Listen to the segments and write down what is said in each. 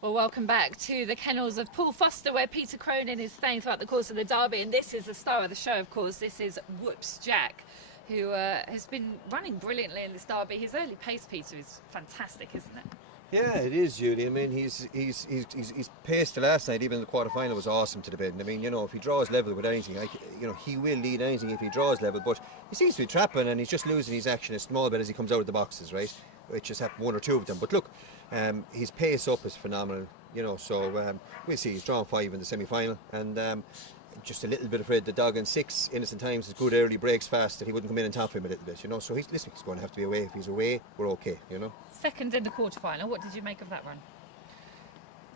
Well, welcome back to the kennels of Paul Foster, where Peter Cronin is staying throughout the course of the Derby. And this is the star of the show, of course. This is Whoops Jack, who has been running brilliantly in this Derby. His early pace, Peter, is fantastic, isn't it? Yeah, it is, Julie. I mean, he's paced the last night. Even the quarter-final was awesome to the bend. I mean, you know, if he draws level with anything, he will lead anything if he draws level. But he seems to be trapping, and he's just losing his action a small bit as he comes out of the boxes, right? Which has happened one or two of them. But look, his pace up is phenomenal. You know, so we'll see. He's drawn 5 in the semi-final, and just a little bit afraid the dog in 6 Innocent Times is good early, breaks fast, that he wouldn't come in and top him a little bit, you know. So he's going to have to be away. If he's away, we're okay, you know. Second in the quarter-final. What did you make of that run?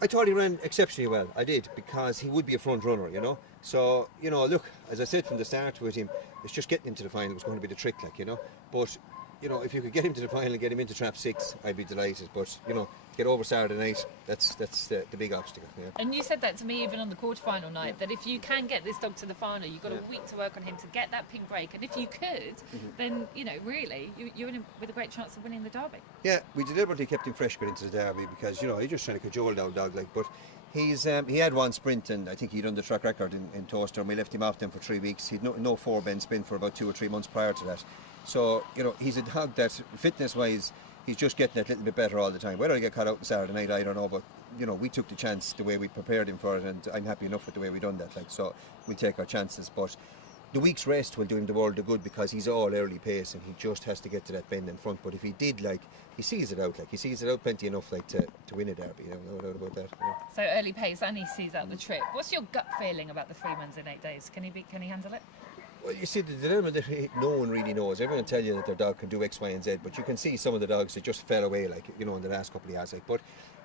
I thought he ran exceptionally well. I did, because he would be a front runner, you know. So, you know, look, as I said from the start with him, it's just getting him to the final was going to be the trick, like, you know. But, you know, if you could get him to the final and get him into trap 6, I'd be delighted. But, you know, get over Saturday night, that's the big obstacle. Yeah. And you said that to me even on the quarter-final night, that if you can get this dog to the final, you've got a week to work on him to get that pink break. And if you could, then, you know, really, you're in with a great chance of winning the Derby. Yeah, we deliberately kept him fresh going into the Derby because, you know, he's just trying to cajole the old dog, like. But he had one sprint, and I think he'd done the track record in Toaster, and we left him off then for 3 weeks. He'd no 4-bend sprint for about 2 or 3 months prior to that. So, you know, he's a dog that, fitness-wise, he's just getting that little bit better all the time. Whether he get caught out on Saturday night, I don't know, but, you know, we took the chance the way we prepared him for it, and I'm happy enough with the way we done that, like. So we'll take our chances, but the week's rest will do him the world of good, because he's all early pace and he just has to get to that bend in front. But if he did, like, he sees it out plenty enough, like, to win a Derby, you know, no doubt about that. You know. So early pace, and he sees out the trip. What's your gut feeling about the Freemans in 8 days? Can he handle it? Well, you see, the dilemma that no one really knows. Everyone will tell you that their dog can do X, Y, and Z, but you can see some of the dogs that just fell away, like, you know, in the last couple of years. Like, but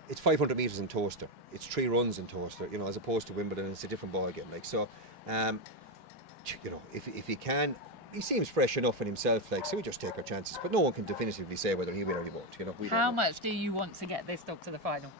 it's 500 metres in Toaster. It's 3 runs in Toaster, you know, as opposed to Wimbledon. It's a different ball game. Like, so, you know, if he can, he seems fresh enough in himself. Like, so we just take our chances. But no one can definitively say whether he'll win or he won't. You know, How much do you want to get this dog to the final?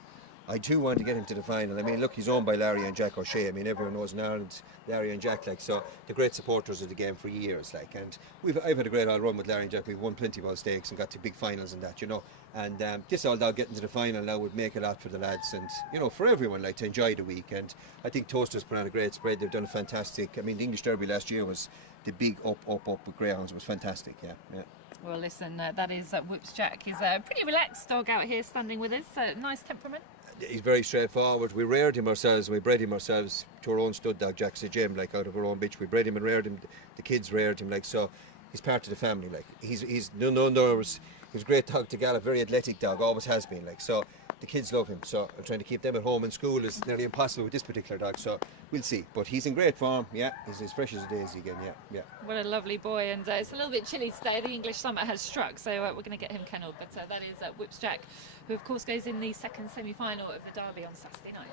I do want to get him to the final. I mean, look, he's owned by Larry and Jack OShea. I mean, everyone knows in Ireland, Larry and Jack, like, so the great supporters of the game for years, like, and I've had a great all run with Larry and Jack. We've won plenty of all stakes and got to big finals and that, you know. And this all dog getting to the final now would make a lot for the lads and, you know, for everyone, like, to enjoy the week. And I think Toaster's put on a great spread. They've done a fantastic. I mean, the English Derby last year was the big up with greyhounds was fantastic. Yeah. Well, listen, that is Whoops Jack. He's a pretty relaxed dog out here standing with us. Nice temperament. He's very straightforward. We reared him ourselves, and we bred him ourselves to our own stud dog, Jack's a gem, like, out of our own bitch. We bred him and reared him. The kids reared him, like, so he's part of the family, like. He's no nerves. He's a great dog to gallop, very athletic dog, always has been, like. So the kids love him. So I'm trying to keep them at home in school is nearly impossible with this particular dog. So we'll see. But he's in great form. Yeah, he's as fresh as a daisy again. Yeah. What a lovely boy. And it's a little bit chilly today. The English summer has struck, so we're going to get him kennelled. But that is Whoops Jack, who of course goes in the second semi-final of the Derby on Saturday night.